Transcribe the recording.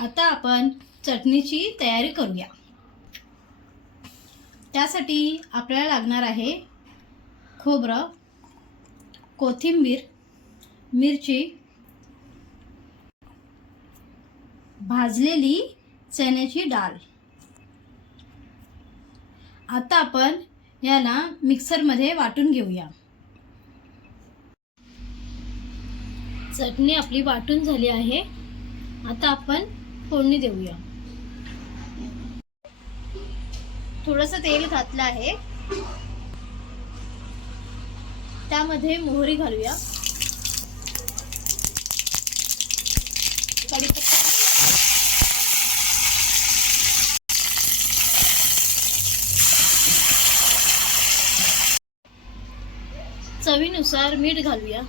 आता आपण चटणीची तयारी करूया। त्यासाठी आपल्याला लागणार आहे खोबरं, कोथिंबीर, मिरची, भाजलेली चण्याची डाळ। आता आपण याला मिक्सरमध्ये वाटून घेऊया। चटणी आपली वाटून झाली आहे। आता आपण फोडणी देऊया। थोडंसं तेल घातलं आहे, त्यामध्ये मोहरी घालूया, कढीपत्ता, चवीनुसार मीठ घालूया।